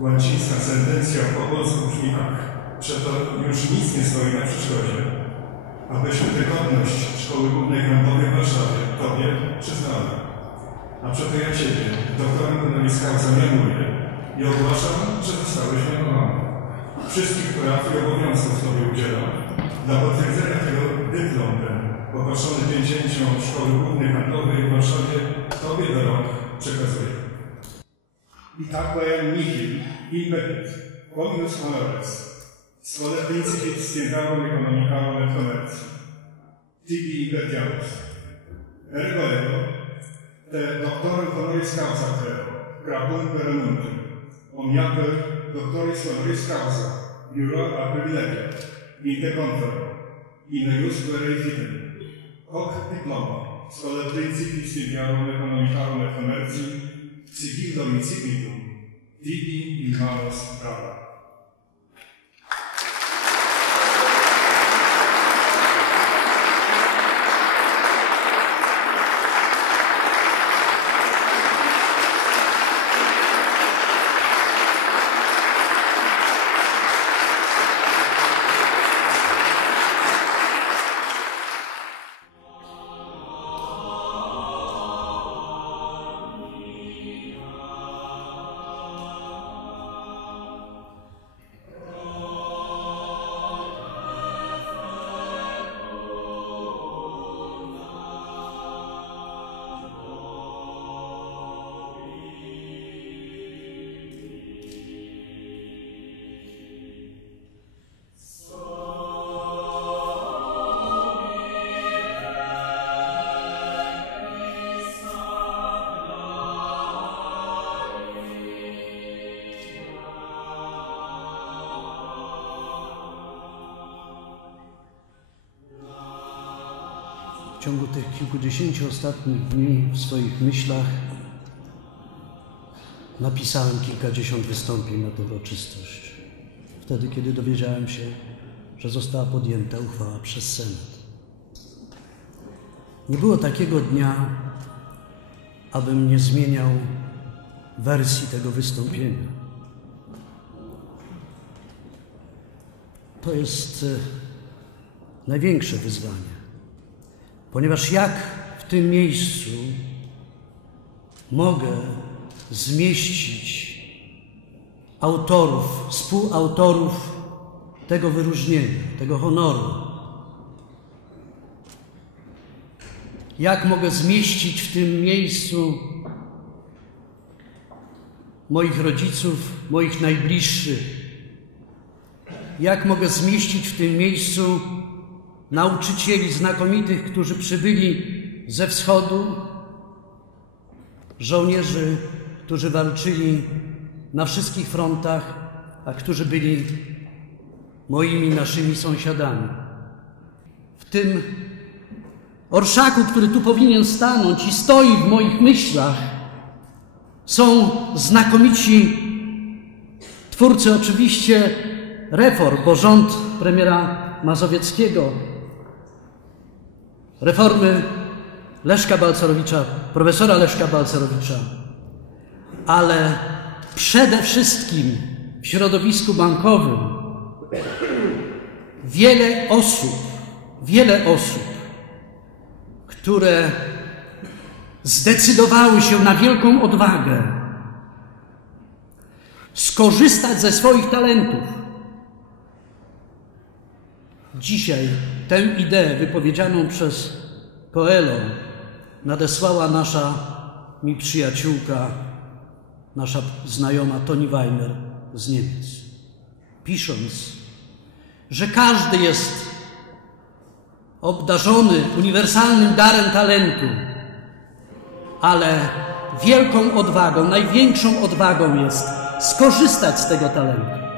Łacińska sentencja po polsku brzmi tak. Przeto już nic nie stoi na przeszkodzie, abyśmy tę godność Szkoły Głównej Handlowej w Warszawie Tobie przyznali. A przeto ja Ciebie, doktorem honoris causa mianuję i ogłaszam, że zostałeś mianowany. Wszystkich praw i obowiązków Tobie udzielam. Dla potwierdzenia tego dyplom ten, poproszony pięćdziesięcią Szkoły Głównej Handlowej w Warszawie, Tobie do rąk przekazuję. Itaquae nihil impedit, quominus honores, skole principit sciendarum economicarum et commerci, tibi impetiamus. Ergo ego, te doctorem honoris causa creo, grapum per annuntum, omniaque doctoris honoris causa, juro a privilegia, in te confero, in eius quere fidem. Hoc diploma, skole principit sciendarum economicarum et commerci, cywilno i cywilną, in i prava. W ciągu tych kilkudziesięciu ostatnich dni w swoich myślach napisałem kilkadziesiąt wystąpień na tę uroczystość. Wtedy, kiedy dowiedziałem się, że została podjęta uchwała przez Senat. Nie było takiego dnia, abym nie zmieniał wersji tego wystąpienia. To jest e, największe wyzwanie. Ponieważ jak w tym miejscu mogę zmieścić autorów, współautorów tego wyróżnienia, tego honoru? Jak mogę zmieścić w tym miejscu moich rodziców, moich najbliższych? Jak mogę zmieścić w tym miejscu nauczycieli znakomitych, którzy przybyli ze wschodu, żołnierzy, którzy walczyli na wszystkich frontach, a którzy byli moimi, naszymi sąsiadami. W tym orszaku, który tu powinien stanąć i stoi w moich myślach, są znakomici twórcy oczywiście reform, bo rząd premiera Mazowieckiego reformy Leszka Balcerowicza, profesora Leszka Balcerowicza, ale przede wszystkim w środowisku bankowym wiele osób, wiele osób, które zdecydowały się na wielką odwagę skorzystać ze swoich talentów. Dzisiaj tę ideę wypowiedzianą przez Coelho nadesłała nasza mi przyjaciółka, nasza znajoma Toni Weimer z Niemiec, pisząc, że każdy jest obdarzony uniwersalnym darem talentu, ale wielką odwagą, największą odwagą jest skorzystać z tego talentu.